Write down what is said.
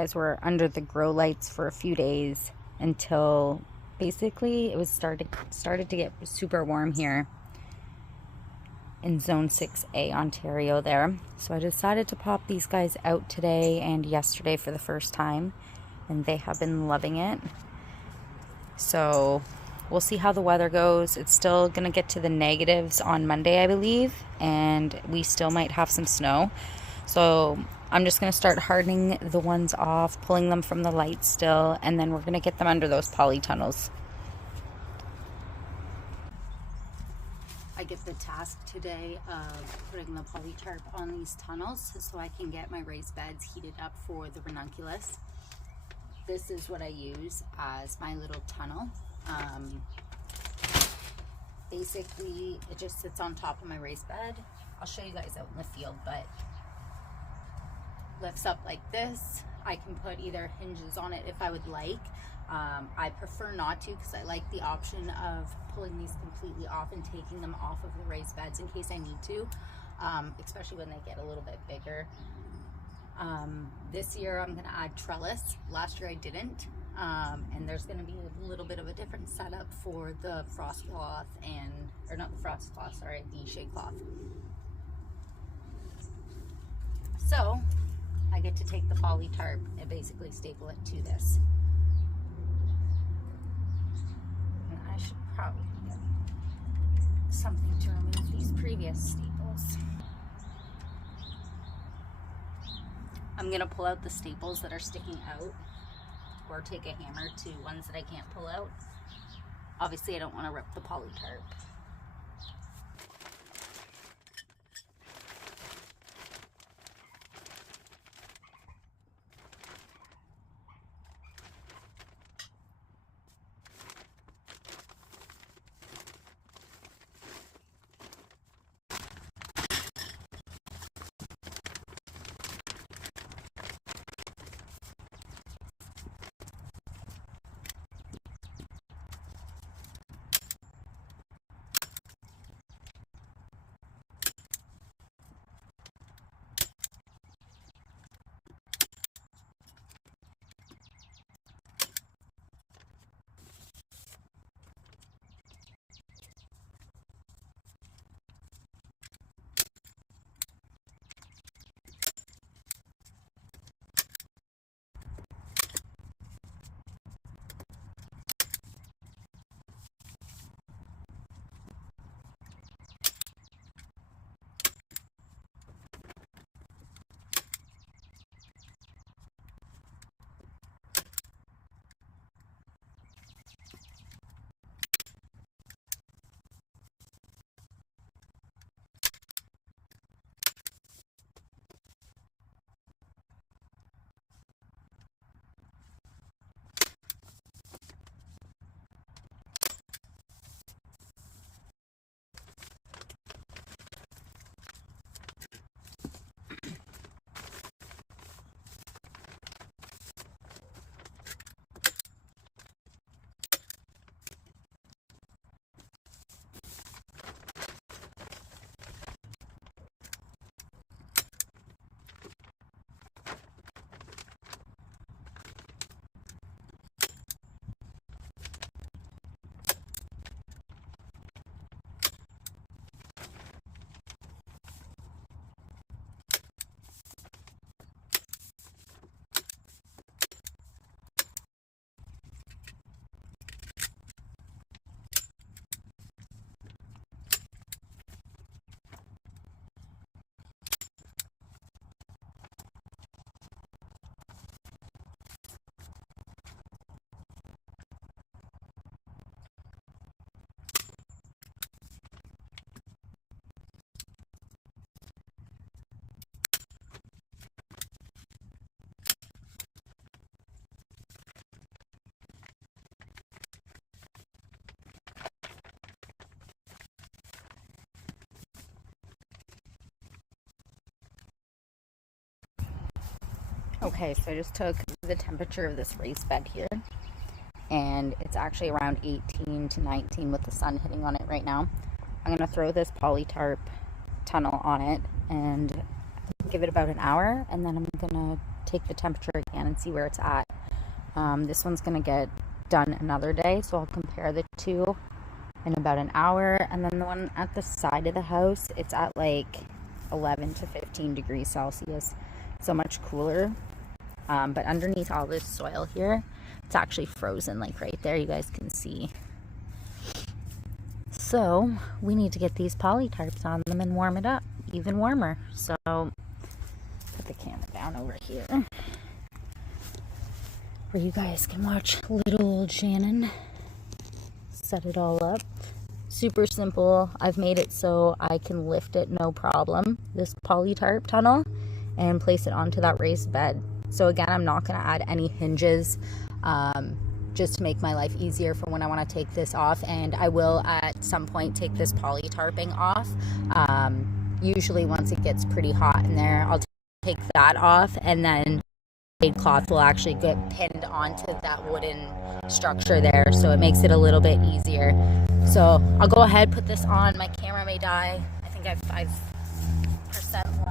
guys were under the grow lights for a few days until basically it was started to get super warm here in Zone 6A, Ontario there. So I decided to pop these guys out today and yesterday for the first time, and they have been loving it. So we'll see how the weather goes. It's still gonna get to the negatives on Monday, I believe, and we still might have some snow. So I'm just gonna start hardening the ones off, pulling them from the light still, and then we're gonna get them under those polytunnels. I get the task today of putting the poly tarp on these tunnels so I can get my raised beds heated up for the ranunculus. This is what I use as my little tunnel. Basically, it just sits on top of my raised bed. I'll show you guys out in the field, but lifts up like this. I can put either hinges on it if I would like. I prefer not to because I like the option of pulling these completely off and taking them off of the raised beds in case I need to, especially when they get a little bit bigger. This year I'm going to add trellis. Last year I didn't, and there's going to be a little bit of a different setup for the frost cloth or not the frost cloth, sorry, the shade cloth. So I get to take the poly tarp and basically staple it to this. And I should probably get something to remove these previous staples. I'm going to pull out the staples that are sticking out, or take a hammer to ones that I can't pull out. Obviously I don't want to rip the poly tarp. Okay, so I just took the temperature of this raised bed here, and it's actually around 18 to 19 with the sun hitting on it right now. I'm going to throw this poly tarp tunnel on it and give it about an hour, and then I'm going to take the temperature again and see where it's at. This one's gonna get done another day, so I'll compare the two in about an hour. And then the one at the side of the house, it's at like 11 to 15 degrees Celsius, so much cooler. But underneath all this soil here, it's actually frozen, like right there, you guys can see. So we need to get these poly tarps on them and warm it up even warmer. So put the camera down over here where you guys can watch little old Shannon set it all up. Super simple. I've made it so I can lift it no problem, this poly tarp tunnel, and place it onto that raised bed. So again, I'm not going to add any hinges, just to make my life easier for when I want to take this off. And I will at some point take this poly tarping off. Usually once it gets pretty hot in there, I'll take that off, and then the cloth will actually get pinned onto that wooden structure there, so it makes it a little bit easier. So I'll go ahead, put this on. My camera may die. I think I have 5%